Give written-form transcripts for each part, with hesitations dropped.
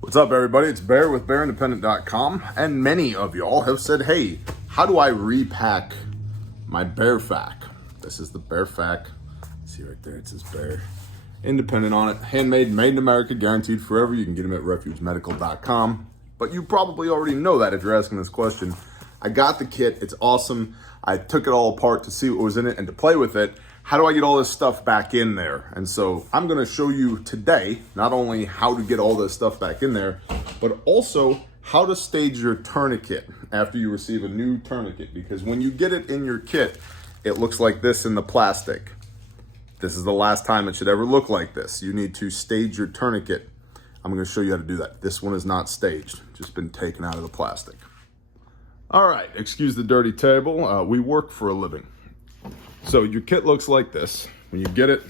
What's up, everybody? It's Bear with BearIndependent.com, and many of y'all have said, hey, how do I repack my BearFAK? This is the BearFAK. See right there, it says Bear Independent on it. Handmade, made in America, guaranteed forever. You can get them at refugemedical.com. But you probably already know that if you're asking this question. I got the kit. It's awesome. I took it all apart to see what was in it and to play with it. How do I get all this stuff back in there? And so I'm going to show you today, not only how to get all this stuff back in there, but also how to stage your tourniquet after you receive a new tourniquet. Because when you get it in your kit, it looks like this in the plastic. This is the last time it should ever look like this. You need to stage your tourniquet. I'm going to show you how to do that. This one is not staged, just been taken out of the plastic. All right, excuse the dirty table. We work for a living. So your kit looks like this. When you get it,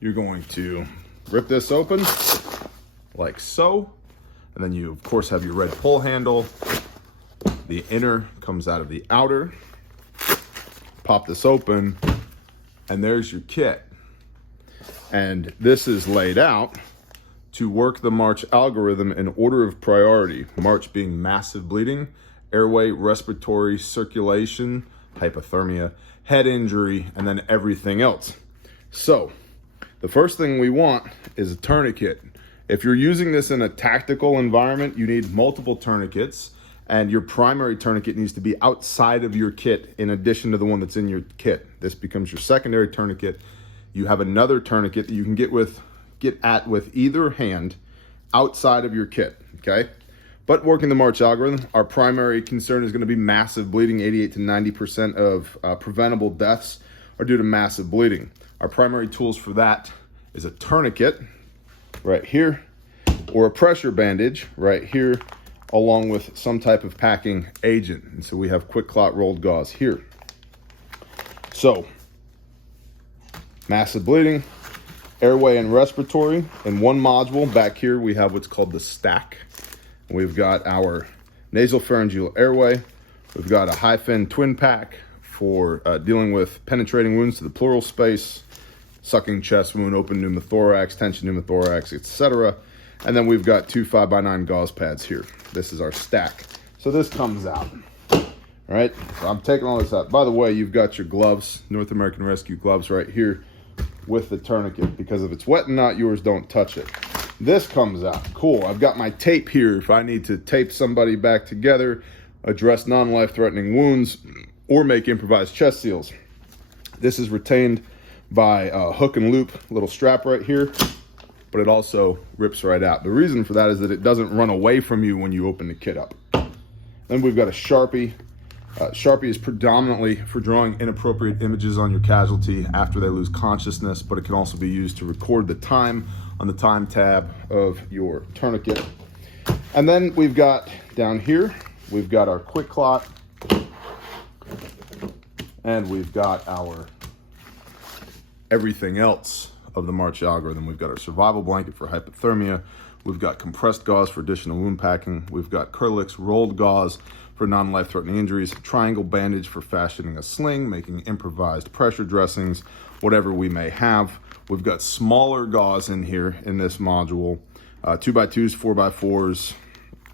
you're going to rip this open like so. And then you, of course, have your red pull handle. The inner comes out of the outer. Pop this open, and there's your kit. And this is laid out to work the March algorithm in order of priority. March being massive bleeding, airway, respiratory, circulation, hypothermia, head injury, and then everything else. So the first thing we want is a tourniquet. If you're using this in a tactical environment, you need multiple tourniquets, and your primary tourniquet needs to be outside of your kit in addition to the one that's in your kit. This becomes your secondary tourniquet. You have another tourniquet that you can get at with either hand outside of your kit, okay? But working the March algorithm, our primary concern is going to be massive bleeding. 88 to 90% of preventable deaths are due to massive bleeding. Our primary tools for that is a tourniquet right here, or a pressure bandage right here, along with some type of packing agent. And so we have quick clot rolled gauze here. So massive bleeding, airway and respiratory. In one module back here, we have what's called the stack. We've got our nasopharyngeal airway. We've got a high-fin twin pack for dealing with penetrating wounds to the pleural space, sucking chest wound, open pneumothorax, tension pneumothorax, etc. And then we've got two 5x9 gauze pads here. This is our stack. So this comes out. All right, so I'm taking all this out. By the way, you've got your gloves, North American Rescue gloves right here with the tourniquet, because if it's wet and not yours, don't touch it. This comes out. Cool. I've got my tape here if I need to tape somebody back together, address non-life-threatening wounds, or make improvised chest seals. This is retained by a hook and loop little strap right here, but it also rips right out. The reason for that is that it doesn't run away from you when you open the kit up. Then we've got a Sharpie. Sharpie is predominantly for drawing inappropriate images on your casualty after they lose consciousness, but it can also be used to record the time on the time tab of your tourniquet. And then we've got down here, we've got our quick clot, and we've got our everything else of the March algorithm. We've got our survival blanket for hypothermia. We've got compressed gauze for additional wound packing. We've got Kerlix rolled gauze for non-life-threatening injuries, triangle bandage for fashioning a sling, making improvised pressure dressings, whatever we may have. We've got smaller gauze in here in this module, 2x2s, 4x4s,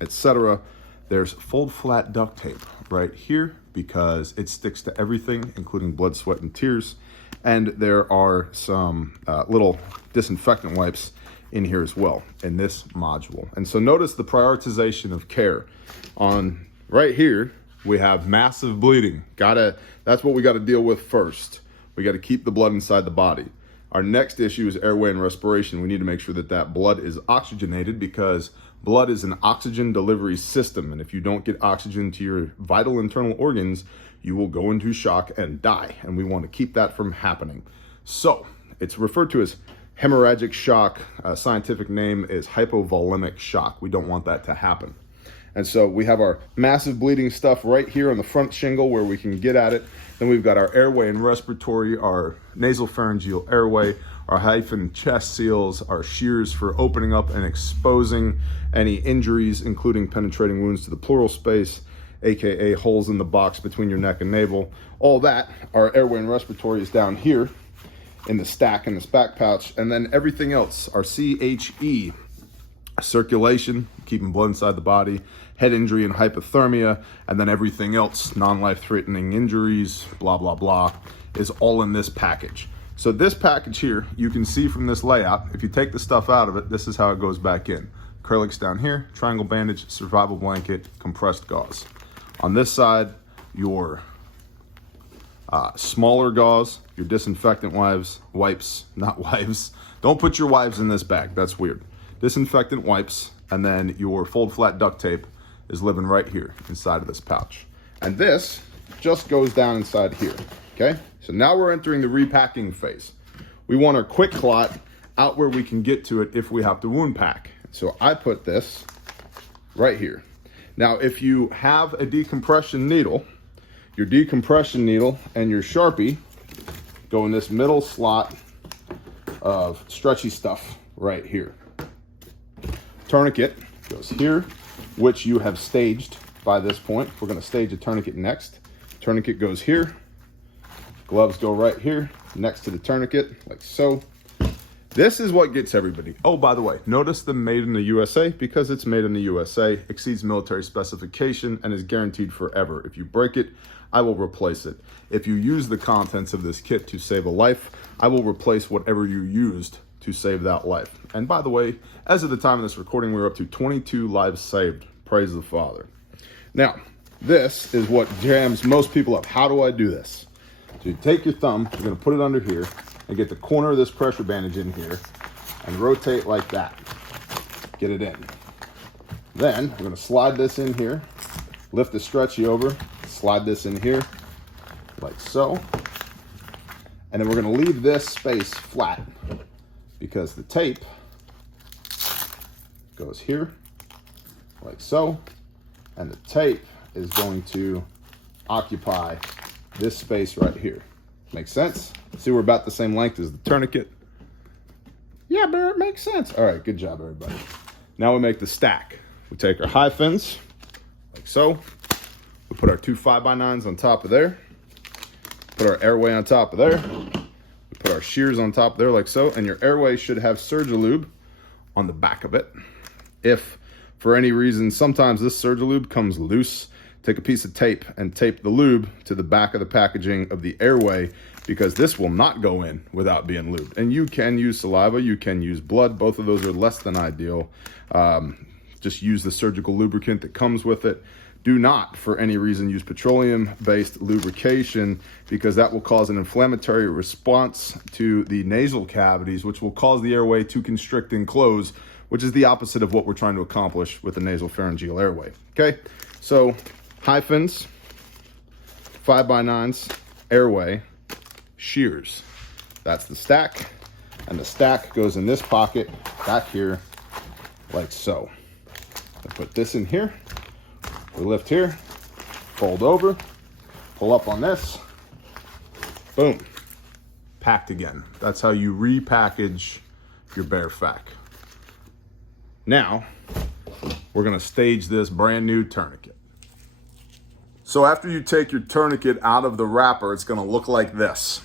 etc. There's fold flat duct tape right here because it sticks to everything, including blood, sweat, and tears. And there are some little disinfectant wipes in here as well in this module. And so notice the prioritization of care. On right here, we have massive bleeding. That's what we got to deal with first. We got to keep the blood inside the body. Our next issue is airway and respiration. We need to make sure that that blood is oxygenated, because blood is an oxygen delivery system. And if you don't get oxygen to your vital internal organs, you will go into shock and die. And we want to keep that from happening. So it's referred to as hemorrhagic shock. Scientific name is hypovolemic shock. We don't want that to happen. And so we have our massive bleeding stuff right here on the front shingle where we can get at it. Then we've got our airway and respiratory, our nasopharyngeal airway, our hyphen chest seals, our shears for opening up and exposing any injuries, including penetrating wounds to the pleural space, aka holes in the box between your neck and navel. All that, our airway and respiratory, is down here in the stack in this back pouch. And then everything else, our CHE, circulation, keeping blood inside the body, head injury and hypothermia, and then everything else, non-life-threatening injuries, blah, blah, blah, is all in this package. So this package here, you can see from this layout, if you take the stuff out of it, this is how it goes back in. Acrylics down here, triangle bandage, survival blanket, compressed gauze. On this side, your smaller gauze, your disinfectant wipes, not wives. Don't put your wives in this bag, that's weird. Disinfectant wipes, and then your fold flat duct tape is living right here inside of this pouch. And this just goes down inside here, okay? So now we're entering the repacking phase. We want our quick clot out where we can get to it if we have to wound pack. So I put this right here. Now, if you have a decompression needle, your decompression needle and your Sharpie go in this middle slot of stretchy stuff right here. Tourniquet goes here, which you have staged by this point. We're going to stage a tourniquet next. Tourniquet goes here. Gloves go right here next to the tourniquet, like so. This is what gets everybody. Oh, by the way, notice the made in the USA, because it's made in the USA, exceeds military specification and is guaranteed forever. If you break it, I will replace it. If you use the contents of this kit to save a life, I will replace whatever you used to save that life. And by the way, as of the time of this recording, we're up to 22 lives saved. Praise the Father. Now, this is what jams most people up. How do I do this? So you take your thumb, you're gonna put it under here, and get the corner of this pressure bandage in here, and rotate like that. Get it in. Then, we're gonna slide this in here, lift the stretchy over, slide this in here, like so. And then we're gonna leave this space flat, because the tape goes here, like so, and the tape is going to occupy this space right here. Makes sense? See, we're about the same length as the tourniquet. Yeah, Bear, it makes sense. All right, good job, everybody. Now we make the stack. We take our high fins, like so. We put our two 5x9s on top of there. Put our airway on top of there. Put our shears on top there like so, and your airway should have Surgilube on the back of it. If for any reason, sometimes this Surgilube comes loose, take a piece of tape and tape the lube to the back of the packaging of the airway, because this will not go in without being lubed. And you can use saliva, you can use blood. Both of those are less than ideal. Just use the surgical lubricant that comes with it. Do not, for any reason, use petroleum-based lubrication, because that will cause an inflammatory response to the nasal cavities, which will cause the airway to constrict and close, which is the opposite of what we're trying to accomplish with the nasal pharyngeal airway. Okay, so high fins, 5x9s, airway, shears. That's the stack, and the stack goes in this pocket back here, like so. I put this in here. We lift here, fold over, pull up on this, boom, packed again. That's how you repackage your BearFAK. Now, we're gonna stage this brand new tourniquet. So after you take your tourniquet out of the wrapper, it's gonna look like this.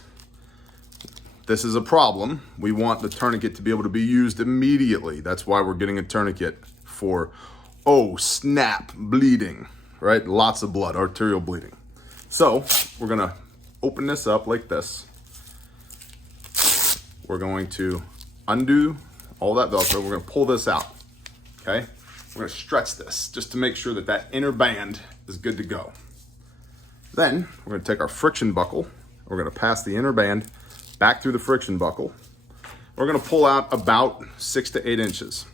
This is a problem. We want the tourniquet to be able to be used immediately. That's why we're getting a tourniquet for, oh snap, bleeding, right? Lots of blood, arterial bleeding. So we're gonna open this up like this. We're going to undo all that Velcro. We're gonna pull this out, okay? We're gonna stretch this just to make sure that that inner band is good to go. Then we're gonna take our friction buckle. We're gonna pass the inner band back through the friction buckle. We're gonna pull out about 6 to 8 inches.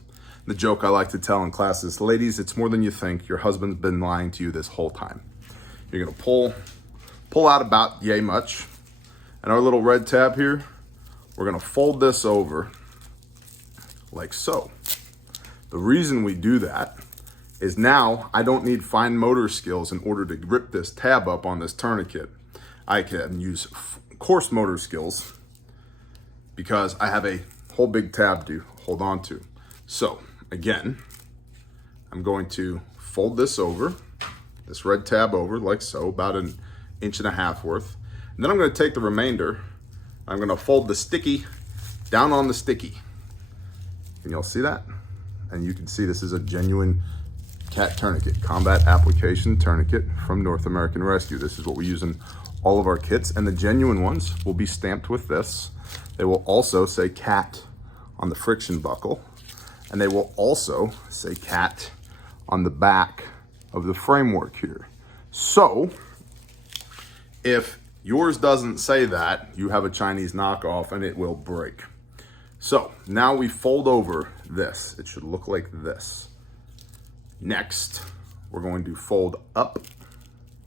The joke I like to tell in class is, ladies, it's more than you think. Your husband's been lying to you this whole time. You're gonna pull out about yay much. And our little red tab here, we're gonna fold this over like so. The reason we do that is now I don't need fine motor skills in order to rip this tab up on this tourniquet. I can use coarse motor skills because I have a whole big tab to hold on to. So again, I'm going to fold this over, this red tab over like so, about 1.5 inches worth. And then I'm gonna take the remainder, I'm gonna fold the sticky down on the sticky. Can y'all see that? and you can see this is a genuine cat tourniquet, combat application tourniquet from North American Rescue. This is what we use in all of our kits, and the genuine ones will be stamped with this. They will also say cat on the friction buckle, and they will also say cat on the back of the framework here. So if yours doesn't say that, you have a Chinese knockoff and it will break. So now we fold over this. It should look like this. Next, we're going to fold up,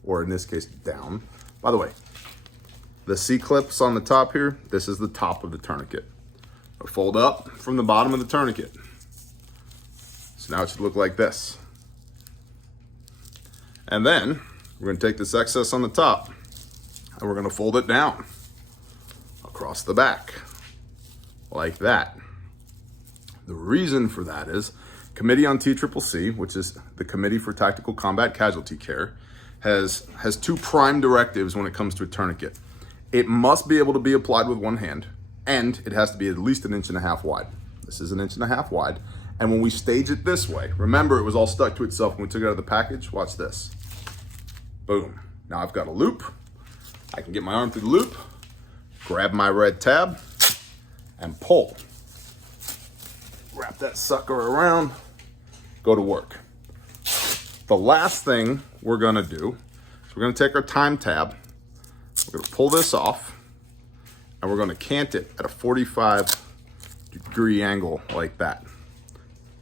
or in this case, down. By the way, the C-clips on the top here, this is the top of the tourniquet. We'll fold up from the bottom of the tourniquet. So now it should look like this. And then we're going to take this excess on the top and we're going to fold it down across the back like that. The reason for that is Committee on TCCC, which is the Committee for Tactical Combat Casualty Care, has two prime directives when it comes to a tourniquet. It must be able to be applied with one hand, and it has to be at least 1.5 inches wide. This is 1.5 inches wide. And when we stage it this way, remember it was all stuck to itself when we took it out of the package. Watch this. Boom. Now I've got a loop. I can get my arm through the loop, grab my red tab, and pull. Wrap that sucker around, go to work. The last thing we're gonna do is we're gonna take our time tab, we're gonna pull this off, and we're gonna cant it at a 45-degree angle like that.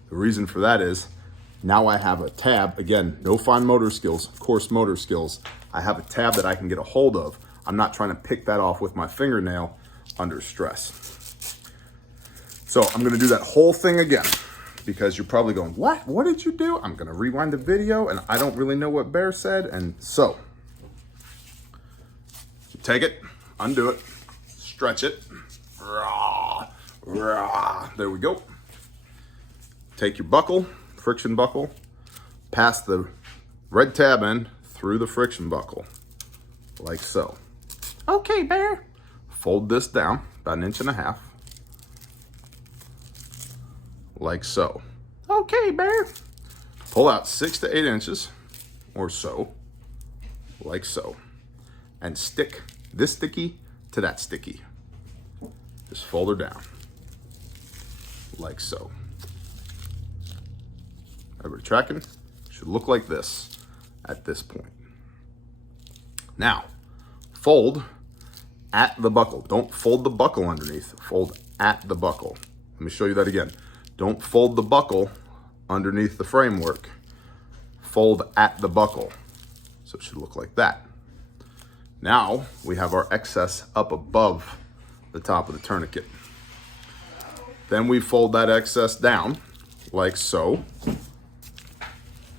The reason for that is now I have a tab, again, no fine motor skills, coarse motor skills. I have a tab that I can get a hold of. I'm not trying to pick that off with my fingernail under stress. So I'm gonna do that whole thing again because you're probably going, what? What did you do? I'm gonna rewind the video and I don't really know what Bear said. And so, take it, undo it, stretch it. Rah, rah. There we go. Take your buckle, friction buckle, pass the red tab in through the friction buckle, like so. Okay, Bear. Fold this down about 1.5 inches. Like so. Okay, Bear. Pull out 6 to 8 inches or so, like so, and stick this sticky to that sticky. Just fold her down, like so. Everybody tracking? Should look like this at this point. Now, fold at the buckle. Don't fold the buckle underneath. Fold at the buckle. Let me show you that again. Don't fold the buckle underneath the framework. Fold at the buckle. So it should look like that. Now we have our excess up above the top of the tourniquet. Then we fold that excess down like so.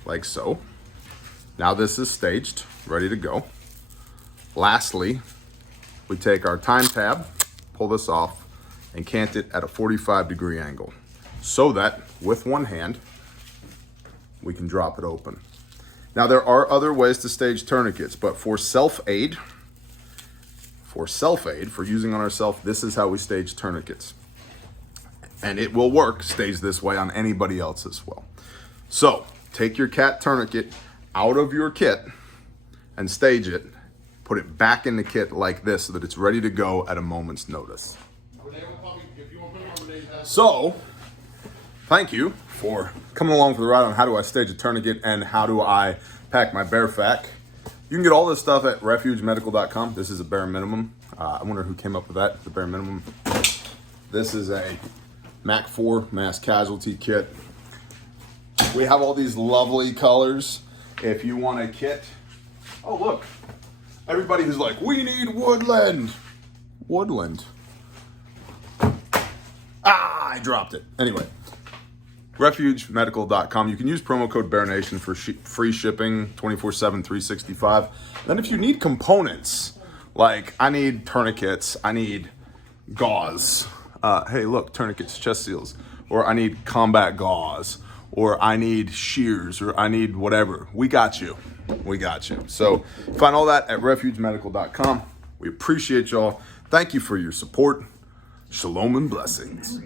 Like so. Now this is staged, ready to go. Lastly, we take our time tab, pull this off, and cant it at a 45-degree angle so that with one hand, we can drop it open. Now there are other ways to stage tourniquets, but for self-aid, for using on ourselves, this is how we stage tourniquets. And it will work, stage this way on anybody else as well. So take your cat tourniquet out of your kit and stage it, put it back in the kit like this so that it's ready to go at a moment's notice. So, thank you for coming along for the ride on how do I stage a tourniquet and how do I pack my BearFAK. You can get all this stuff at refugemedical.com. This is a bare minimum. I wonder who came up with that, the bare minimum. This is a Mac 4 mass casualty kit. We have all these lovely colors. If you want a kit, oh look, everybody who's like, we need woodland. Woodland. Ah, I dropped it. Anyway, refugemedical.com. You can use promo code BearNation for free shipping 24/7, 365. Then if you need components, like I need tourniquets, I need gauze. Hey, look, tourniquets, chest seals. Or I need combat gauze. Or I need shears, or I need whatever. We got you. We got you. So find all that at refugemedical.com. We appreciate y'all. Thank you for your support. Shalom and blessings.